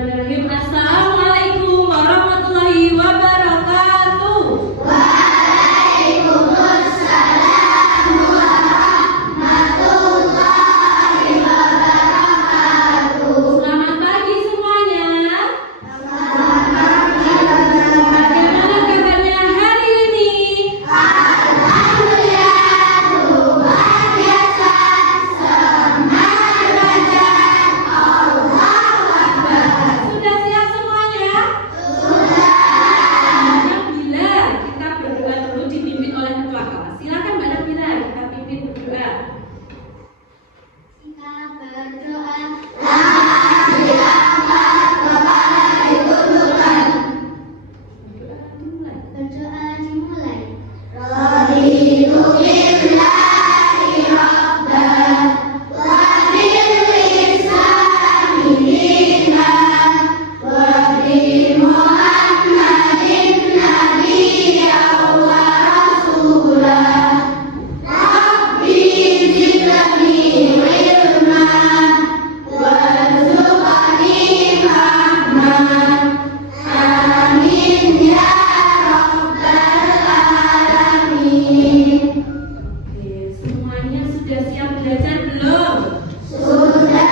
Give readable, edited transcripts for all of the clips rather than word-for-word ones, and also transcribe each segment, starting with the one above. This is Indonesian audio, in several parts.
Bismillahirrahmanirrahim. Assalamualaikum warahmatullahi wabarakatuh. Waalaikumsalam warahmatullahi wabarakatuh. Selamat pagi semuanya. Selamat pagi. Bagaimana kabarnya hari ini? Alhamdulillah luar biasa. Semangat belajar. Allahu Akbar. Sudah siap semuanya? Sudah. Nabila, kita berdoa dulu dipimpin oleh ketua kelas. Silakan Mbak Nabila, kita pimpin berdoa. Kita berdoa. La ilaha kepada Ibu Tuhan. Berdoa dimulai. Berdoa dimulai. Raditu billahi rabban wa bil islami dinan wa bi Muhammadin nabiyyan wa rasulan. Rabbi zidni ilma warzuqni fahman. Amin ya rabbal alamin. Oke, semuanya sudah siap belajar belum? Sudah.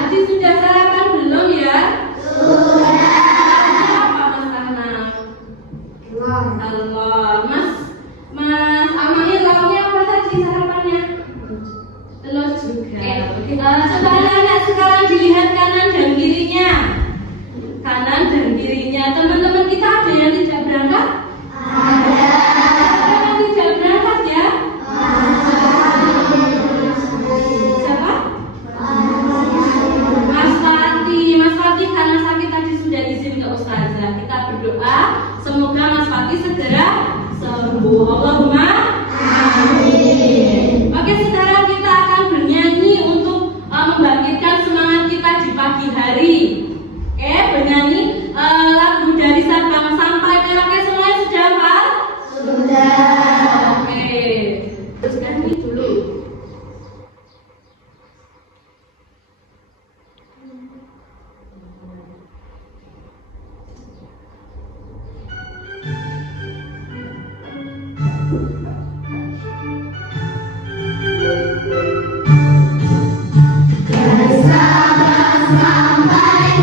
Tadi sudah sarapan belum ya? Sudah. Apa Mas Ahnaf? Allah, Mas Amir lauknya apa tadi sarapannya? Telur juga. Coba anak sekarang dilihat kanan dan kirinya. Kanan dan kirinya. Teman-teman kita ada yang tidak berangkat? Ada. Ada yang tidak berangkat ya? Siapa? Mas Fatih karena sakit tadi sudah izin ke Ustazah. Kita berdoa semoga Mas Fatih segera sembuh. Allahumma amin. Oke, sekarang kita akan bernyanyi untuk membangkitkan semangat kita di pagi hari. Oke, bernyanyi lagu dari Sabang sampai Merauke. Semuanya sudah hafal? Sudah. Oke, terus nyanyi dulu. Dari Sabang sampai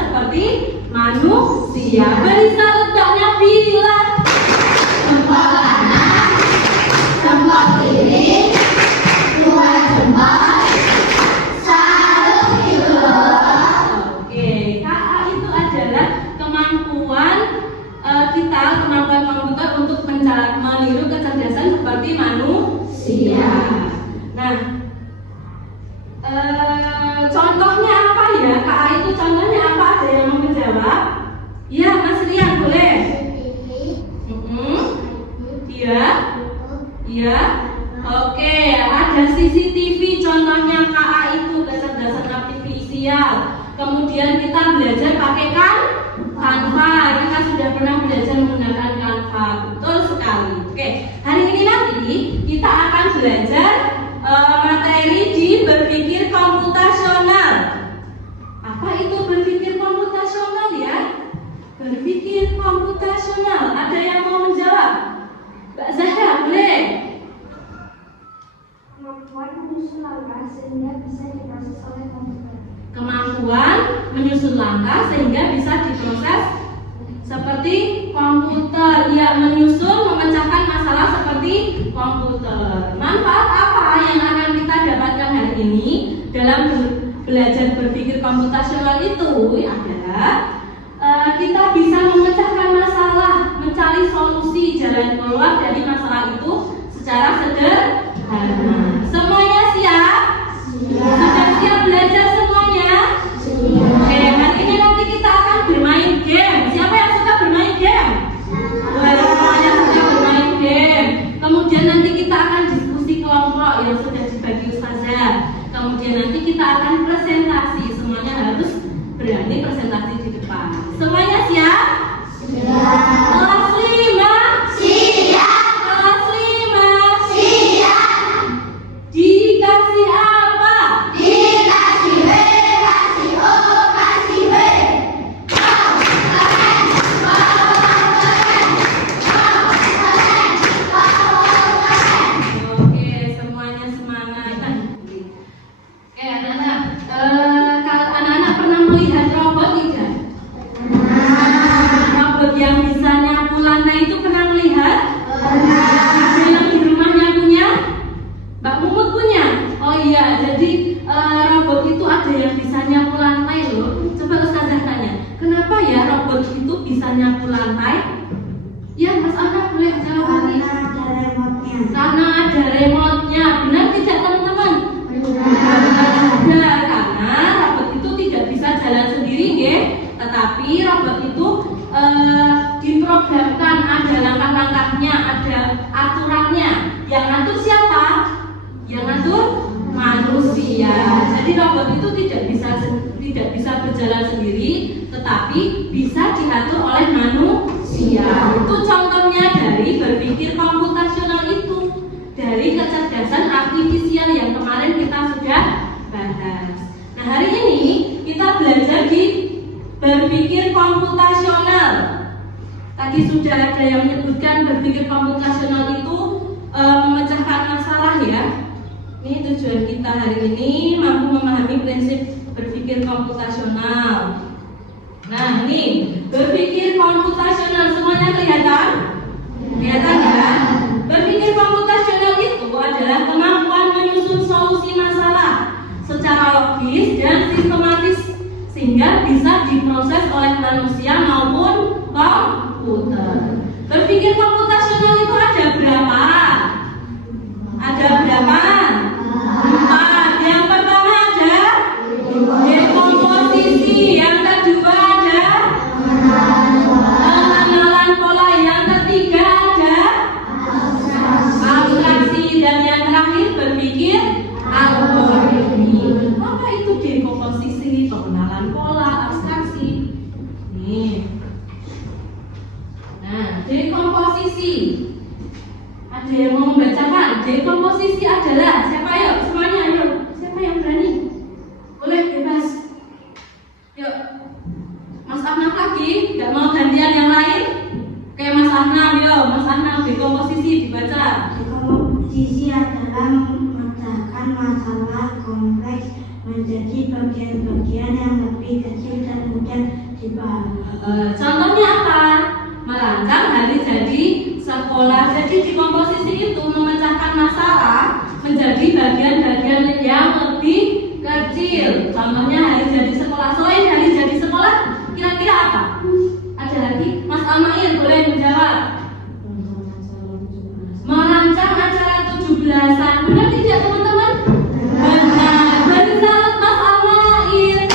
seperti manusia. Beri salutnya bila Jempol kanan, jempol kiri, dua jempol, salut yuk. Oke, KA itu adalah kemampuan kemampuan komputer untuk meniru kecerdasan seperti manusia. Nah, contohnya apa ya? KA itu contohnya apa? Ada yang mau menjawab? Iya, Mas Rian boleh. Iya, iya. Oke, ada CCTV. Contohnya KA itu kecerdasan artifisial. Kemudian kita belajar pakai Canva. Kita sudah pernah belajar menggunakan Canva. Betul sekali. Oke, hari ini nanti kita akan belajar materi di berpikir komputasional. Apa itu berpikir komputasional ya? Berpikir komputasional. Ada yang mau menjawab? Mbak Zahra, boleh? Kemampuan menyusun langkah sehingga bisa diproses oleh komputer. Kemampuan menyusun langkah sehingga bisa diproses seperti komputer. Ya, menyusun, memecahkan masalah seperti komputer. Manfaat apa yang akan kita dapatkan hari ini dalam belajar berpikir komputasional itu adalah kita bisa memecahkan masalah, mencari solusi jalan keluar dari masalah itu secara sederhana. Semuanya siap? Sudah siap belajar semuanya? Oke, hari ini nanti kita akan bermain game. Siapa yang suka bermain game? Semuanya suka bermain game. Kemudian nanti kita akan diskusi kelompok yang sudah dibagi ustazah. Kemudian nanti kita akan presentasi. Semuanya harus berani presentasi di depan. Semuanya siap? Kelas 5 Siap, Kelas 5 siap, dikasih apa? dikasih B, kasih O, kasih B. Oke, semuanya semangat. Oke, anak-anak, kalau anak-anak pernah melihat robot tidak? Robot yang bisa nyapu lantai itu pernah melihat? Ada yang di rumahnya punya? Mbak Mumut punya? Oh iya, jadi robot itu ada yang bisa nyapu lantai loh. Coba Ustazah tanya, kenapa ya robot itu bisa nyapu lantai? Ya, Mas Ana boleh jawab lagi. Ada remote-nya. Karena ada remote-nya. Benar tidak teman-teman? Benar, karena robot itu tidak bisa jalan sendiri ya. Tetapi robot itu diprogramkan, ada langkah-langkahnya, ada aturannya. Yang ngatur siapa? Yang ngatur manusia. Jadi robot itu tidak bisa berjalan sendiri, tetapi bisa diatur oleh manusia. Itu contohnya dari berpikir komputasional itu, dari kecerdasan artifisial yang kemarin kita sudah bahas. Nah, hari ini kita belajar di berpikir komputasional. Tadi sudah ada yang menyebutkan berpikir komputasional itu memecahkan masalah ya. Ini tujuan kita hari ini, mampu memahami prinsip berpikir komputasional. Nah, ini berpikir komputasional, semuanya kelihatan? Kelihatan ya? Berpikir komputasional itu adalah kemampuan menyusun solusi masalah secara logis dan sistematis sehingga bisa diproses oleh manusia maupun komputer. Berpikir komputasional itu ada berapa? Ada berapa? 4. Yang pertama ada dekomposisi, yang kedua ada pengenalan pola, yang ketiga ada abstraksi, dan yang terakhir berpikir algoritmi. Apa itu dekomposisi, pengenalan pola, abstraksi? Nih. Nah, dekomposisi. Ada yang mau membacakan? Dekomposisi adalah siapa? Yuk, semuanya ayo. Siapa yang berani? Boleh bebas. Yuk. Mas Ahnaf lagi, nggak mau gantian yang lain? Oke, Mas Ahnaf, yuk. Mas Ahnaf, dekomposisi dibaca. Dekomposisi adalah memecahkan masalah kompleks menjadi bagian-bagian yang lebih kecil dan mudah Contohnya apa? Merancang hari jadi sekolah. Jadi di komposisi itu memecahkan masalah menjadi bagian-bagian yang lebih kecil. Contohnya hari jadi sekolah. Selain hari jadi sekolah, kira-kira apa? Ada lagi? Mas Amair boleh menjawab. Merancang acara 17-an. Benar tidak teman-teman? Benar. Beri syarat Mas Amair.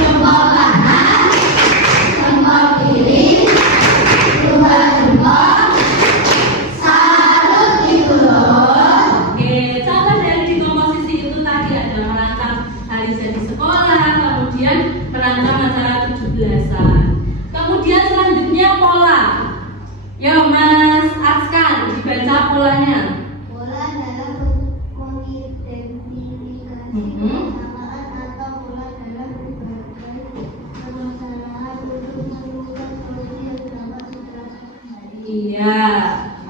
Jempol kanan, jempol kiri, dua jempol, salut itu loh. Oke, contoh dari di komposisi itu tadi ada merancang hari jadi sekolah, kemudian merancang acara 17-an. Kemudian selanjutnya pola. Yo Mas Askan, dibaca polanya. Pola dalam mengidentifikasi persamaan atau pola dalam berbagai permasalahan untuk menemukan solusi yang dapat diterapkan. Iya,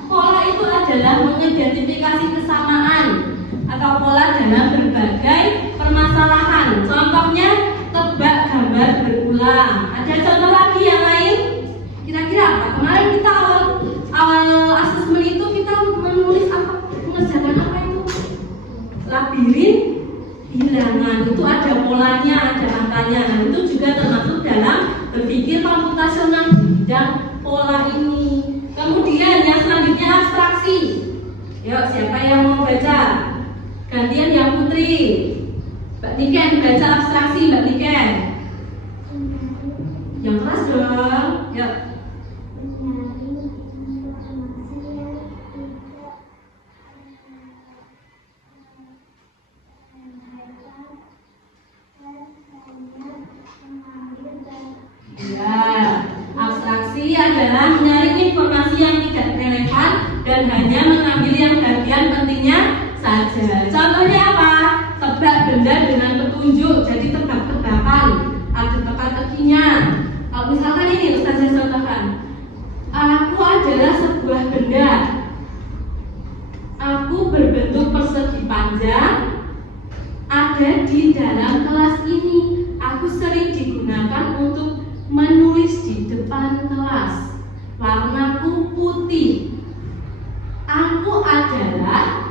pola itu adalah mengidentifikasi kesamaan atau pola dalam berbagai permasalahan. Contohnya tebak gambar berulang. Ada contoh lagi yang lain? Kira-kira apa? Kemarin kita awal asesmen itu kita menulis apa? Mengerjakan apa itu? Labirin bilangan. Itu ada polanya, ada angkanya. Nah, itu juga termasuk dalam berpikir komputasional di bidang pola ini. Kemudian yang selanjutnya abstraksi. Yuk, siapa yang mau baca? Gantian yang Putri. Mbak Niken baca abstraksi, Mbak Niken. Yang keras dong. Yuk. Ya, abstraksi adalah menyaring informasi yang tidak relevan dan hanya mengambil yang bagian pentingnya saja. Contohnya apa? Tebak benda dengan petunjuk, jadi tebak-tebakan, ada teka-tekinya. Kalau misalkan ini Ustazah contohkan, aku adalah sebuah benda. Aku berbentuk persegi panjang, ada di dalam kelas ini. Aku sering digunakan untuk menulis di depan kelas. Warnaku putih. Aku adalah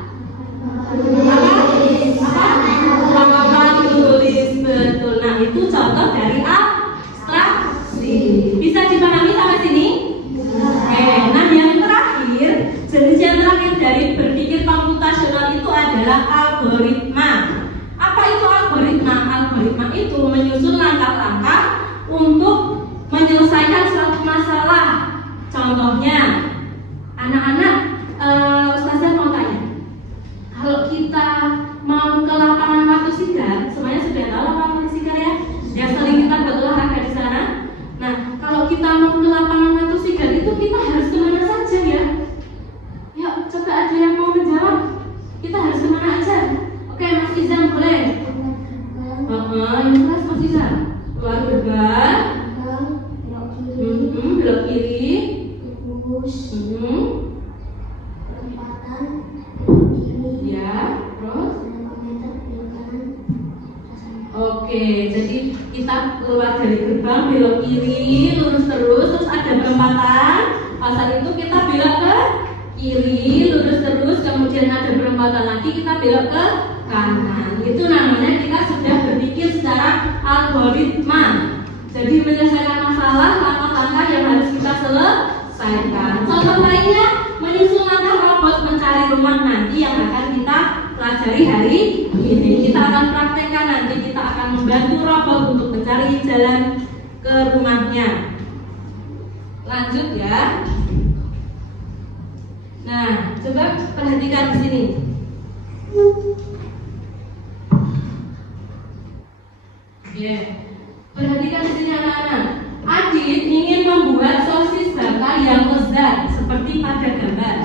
apa tulis betul. Nah, itu contoh dari abstraksi. Bisa dipahami sampai sini? Nah yang terakhir, jenis yang terakhir dari berpikir komputasional itu adalah algoritma. Apa itu algoritma? Algoritma itu menyusun langkah-langkah untuk menyelesaikan suatu masalah. Contohnya, anak-anak, Ustazah mau tanya, kalau kita mau ke lapangan Watu Sigar, semuanya sudah tahu lapangan Watu Sigar ya? Yang sering kita berolahraga di sana. Nah, kalau kita mau ke lapangan Watu Sigar itu kita harus kemana saja ya? Yuk, coba ada yang mau menjawab. Kita harus kemana aja? Oke, Mas Izam boleh. Yang keras Mas Izam. Keluar gerbang. Belok kiri. Perempatan Ya, terus. Oke, jadi kita keluar dari gerbang, belok kiri, lurus terus ada perempatan. Pasal itu kita belok ke kiri, lurus terus, kemudian ada perempatan lagi, kita belok ke kanan. Itu namanya kita sudah berpikir secara algoritma. Jadi menyelesaikan masalah, langkah-langkah yang harus kita selesaikan. Contoh lainnya, menyusun langkah robot mencari rumah nanti yang akan kita pelajari hari ini. Kita akan praktekkan nanti, kita akan membantu robot untuk mencari jalan ke rumahnya. Lanjut ya. Nah, coba perhatikan di sini. Perhatikan di sini anak-anak. Adit ingin membuat sosis bakar yang lezat seperti pada gambar.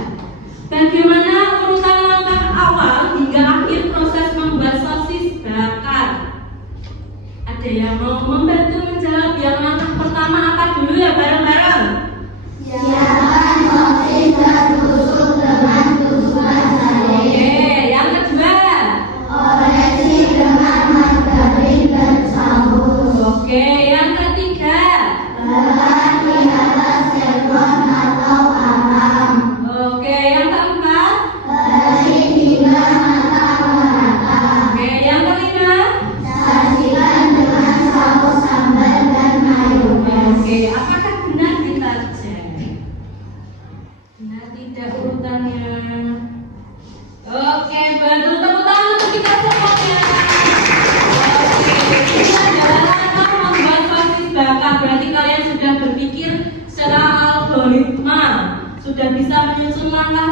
Bagaimana urutan langkah awal hingga akhir proses membuat sosis bakar? Ada yang mau membantu menjawab yang langkah pertama apa dulu ya bareng-bareng? Siapkan sosis tertusuk dengan tusukan sarden. Yang kedua.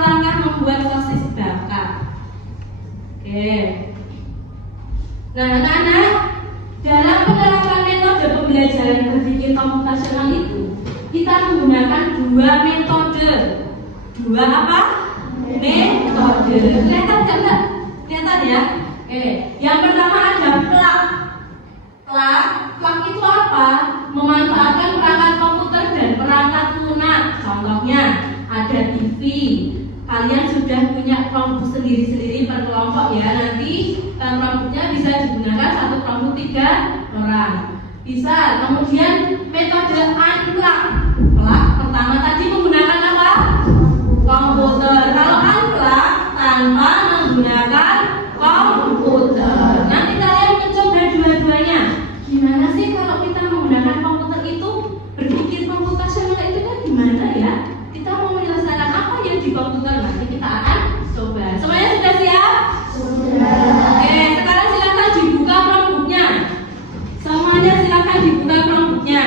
langkah membuat sosis bakar. Oke. Nah, anak-anak, dalam penerapan metode pembelajaran berpikir komputasional itu, kita menggunakan dua metode. Dua apa? Metode. Kelihatan enggak? Kelihatan ya? Oke. Yang pertama ada plug. Plug itu apa? Memanfaatkan perangkat komputer dan perangkat lunak. Contohnya ada TV. Kalian sudah punya kelompok sendiri-sendiri per kelompok ya. Nanti kelompoknya bisa digunakan satu kelompok 3 orang. Bisa. Kemudian metode unplug. Plug pertama tadi menggunakan apa? Komputer. Kalau unplug tanpa menggunakan komputer. Nanti kalian mencoba dua-duanya. Gimana sih kalau kita menggunakan komputer itu? Berpikir komputasional itu kan gimana ya? Kita mau menyelesaikan apa yang di komputer? Nanti kita akan coba. Semuanya sudah siap? Sudah. Oke, sekarang silakan dibuka Chromebook-nya. Semuanya silakan dibuka Chromebook-nya.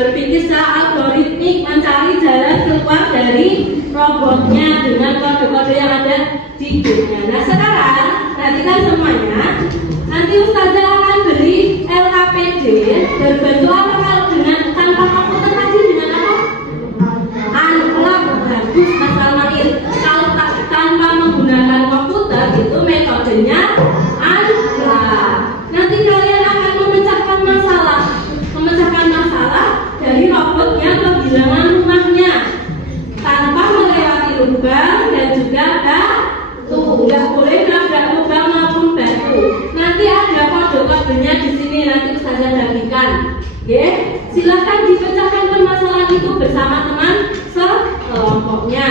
berpikir secara algoritmik mencari jalan keluar dari robotnya dengan kode-kode yang ada di dunia. Nah sekarang perhatikan semuanya. Nanti Ustazah akan beri LKPD berbentuk apa kalau dengan tanpa komputer tadi dengan apa? Unplug. Bagus Mas Almair. Kalau tanpa menggunakan komputer itu metodenya unplug. Nanti kalian akan memecahkan masalah dari robotnya kehilangan rumahnya tanpa melewati lubang dan juga batu. Nggak boleh nabrak lubang maupun batu. Nanti ada kode-kodenya di sini, nanti Ustazah bagikan. Oke, silakan dipecahkan permasalahan itu bersama teman sekelompoknya.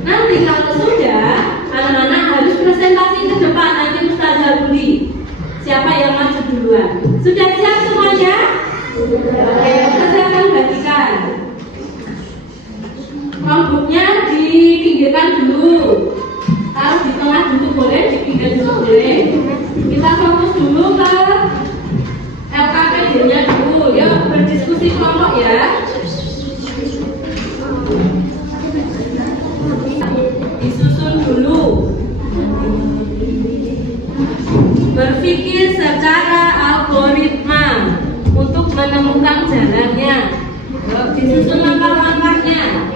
Nanti kalau sudah, anak-anak harus presentasi ke depan, nanti Ustazah beri. siapa yang maju duluan. Sudah siap semuanya? Oke, silakan bagikan. Kelompoknya dipinggirkan dulu. Taruh di tengah dulu boleh, di pinggir dulu boleh. Kita fokus dulu ke LKPD-nya dulu. Yuk berdiskusi kelompok ya. Disusun dulu. Berpikir secara algoritma untuk menemukan jalannya. Yuk, disusun langkah-langkahnya.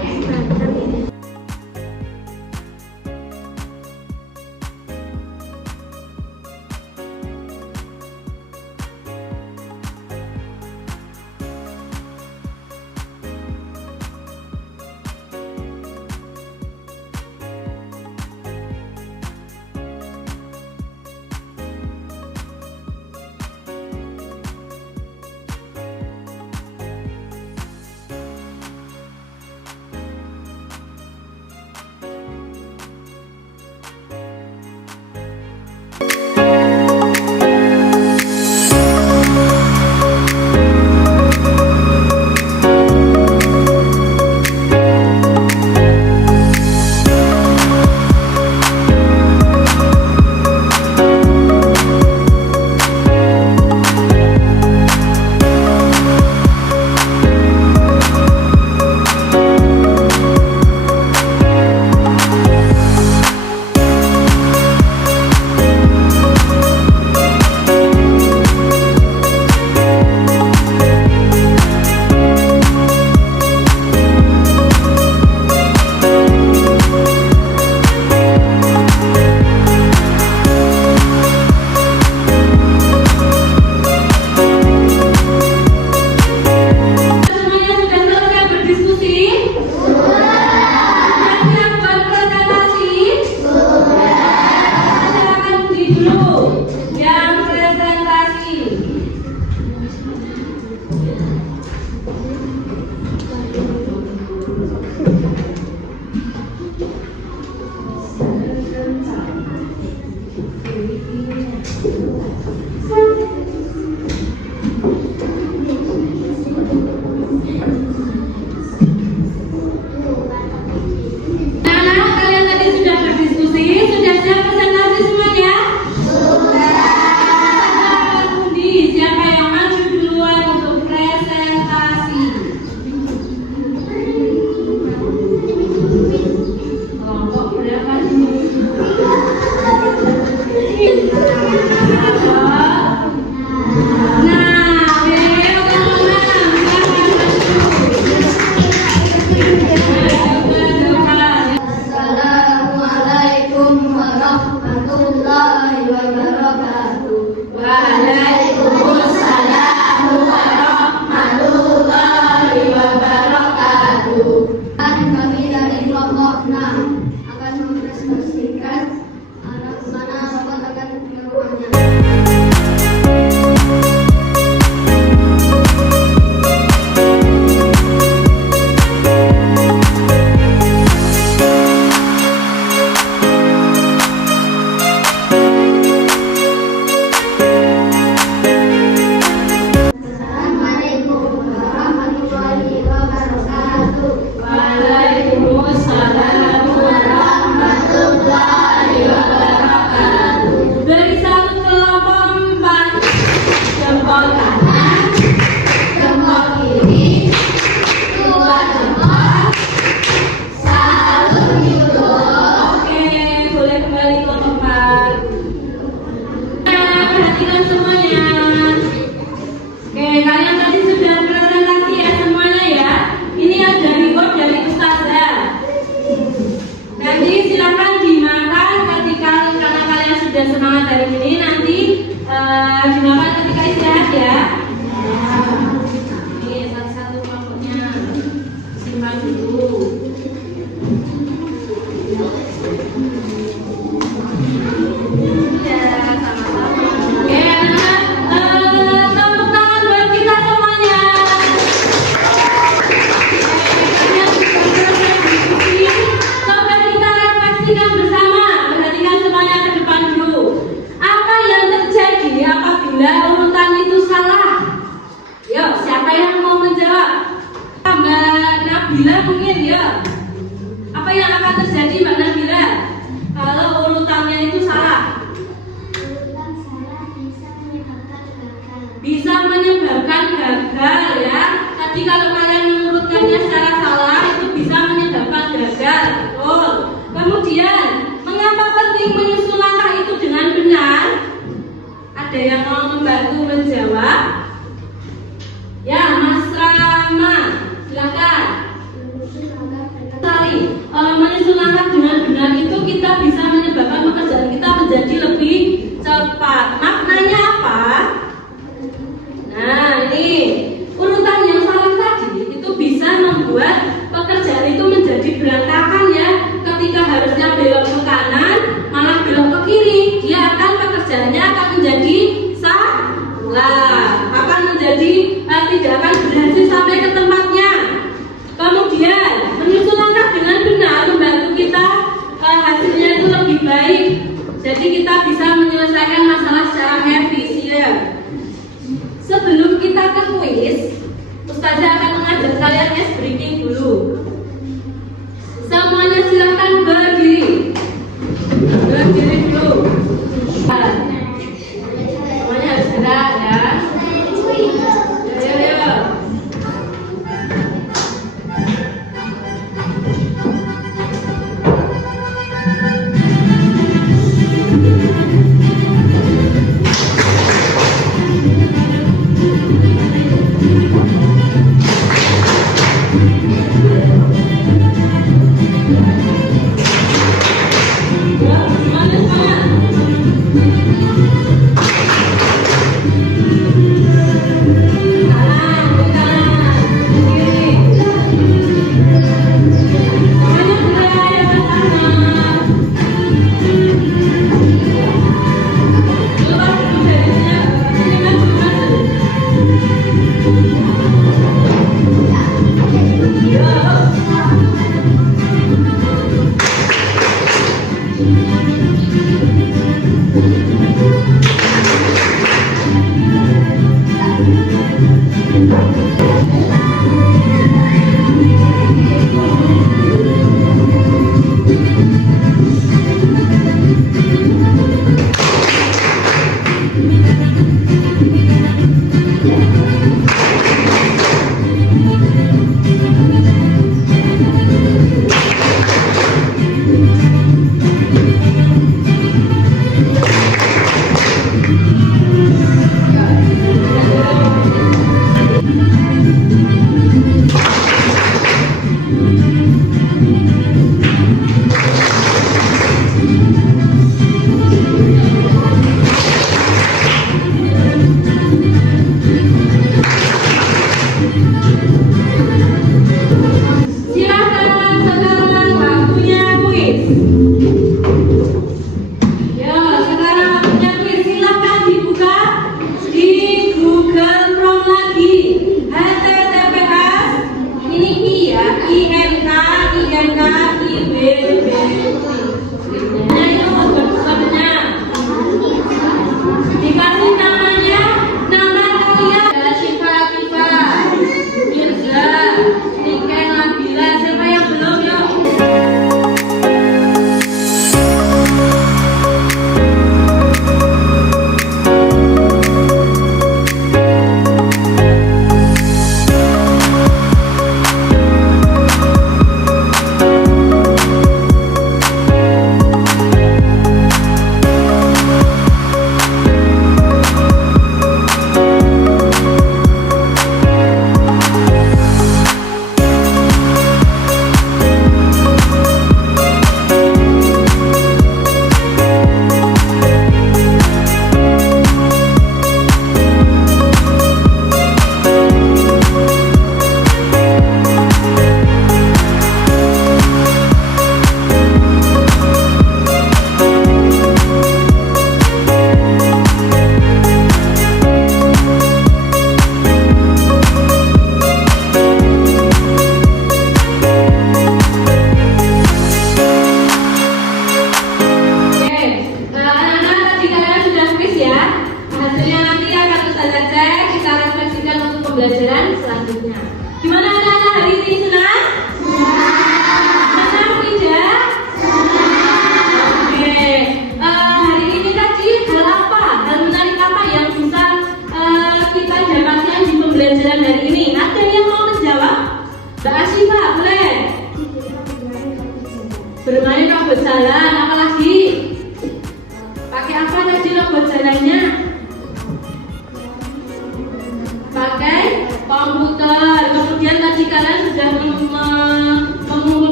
dimakan ketika istirahat ya. Ini satu-satu kelompoknya simpan dulu. Ya, sama-sama. Oke, anak-anak, tepuk tangan buat kita semuanya. Coba kita refleksikan bersama. Perhatikan semuanya ke depan dulu. Apa yang terjadi? Apa video. Apa yang akan terjadi Mbak Nabila kalau urutannya itu salah? Urutan salah bisa menyebabkan gagal. Bisa menyebabkan gagal ya. Tadi kalau kalian mengurutkannya secara salah itu bisa menyebabkan gagal. Betul. Kemudian, mengapa penting menyusun langkah itu dengan benar? Ada yang mau membantu menjawab? Ya, Mas Rama, silakan. Menyusun langkah dengan benar itu kita bisa menyebabkan pekerjaan kita menjadi lebih cepat. Maknanya apa? Nah, ini urutan yang salah tadi itu bisa membuat pekerjaan itu menjadi berantakan ya. Ketika harusnya belok ke kanan, malah belok ke kiri, dia akan pekerjaannya akan menjadi salah, akan menjadi tidak akan berhasil sampai ke tempatnya. Kemudian menyusun langkah dengan benar membantu kita hasilnya itu lebih baik. Jadi kita bisa menyelesaikan masalah secara efisien. Sebelum kita ke kuis, Ustazah akan mengajak kalian ice breaking dulu. Semuanya silahkan berdiri. Berdiri dulu. Semuanya harus gerak ya. Ayo.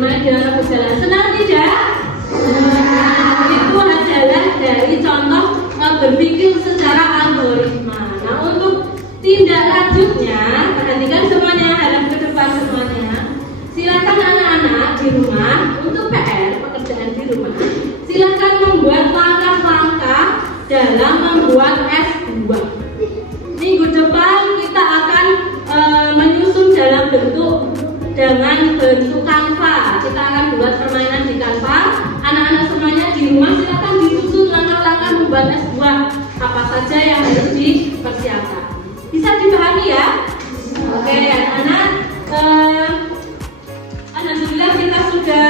bermain dengan berjalan. Senang tidak? Itu adalah dari contoh berpikir secara algoritma. Nah, untuk tindak lanjutnya, perhatikan semuanya, hadap ke depan semuanya. Silakan anak-anak di rumah untuk PR pekerjaan di rumah. Silakan membuat langkah-langkah dalam membuat S2. Minggu depan kita akan menyusun dalam bentuk Canva. Kita akan buat permainan di Canva. Anak-anak semuanya di rumah silakan disusun langkah-langkah membuat S2. Apa saja yang harus dipersiapkan. Bisa dipahami ya? Oke, anak-anak. Alhamdulillah kita sudah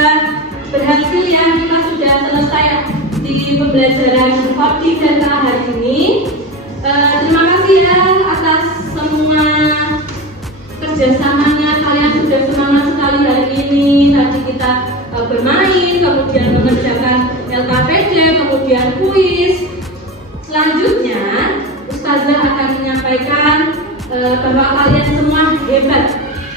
berhasil ya. Kita sudah selesai di pembelajaran Opti Data hari ini. Terima kasih ya atas semua kerjasamanya. Kalian sudah semangat sekali hari ini. Tadi kita bermain, kemudian mengerjakan LKPD, kemudian kuis. Selanjutnya Ustazah akan menyampaikan bahwa kalian semua hebat.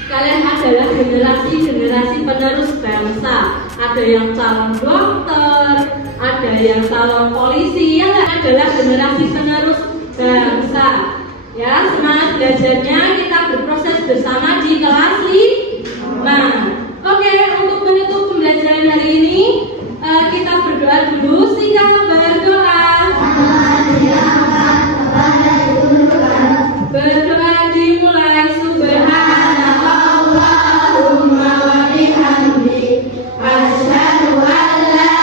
Kalian adalah generasi penerus bangsa. Ada yang calon dokter, ada yang calon polisi, yang adalah generasi penerus bangsa. Ya, semangat belajarnya, kita berproses bersama di kelas 5. Oke, untuk menutup pembelajaran hari ini kita berdoa dulu. Singkat berdoa. Berdoa dimulai. Subhanallahumma wa bihamdi asyhadu an la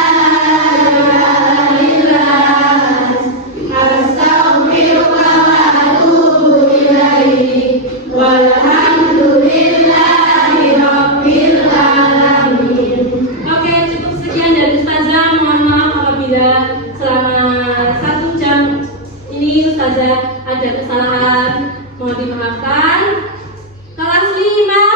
ilaha illa anta astaghfiruka wa atubu ilaik. Walhamdulillahi rabbil alamin. Oke, cukup sekian dari Ustazah. Mohon maaf apabila selama 1 jam ini Ustazah ada kesalahan, mohon dimaafkan. Kelas 5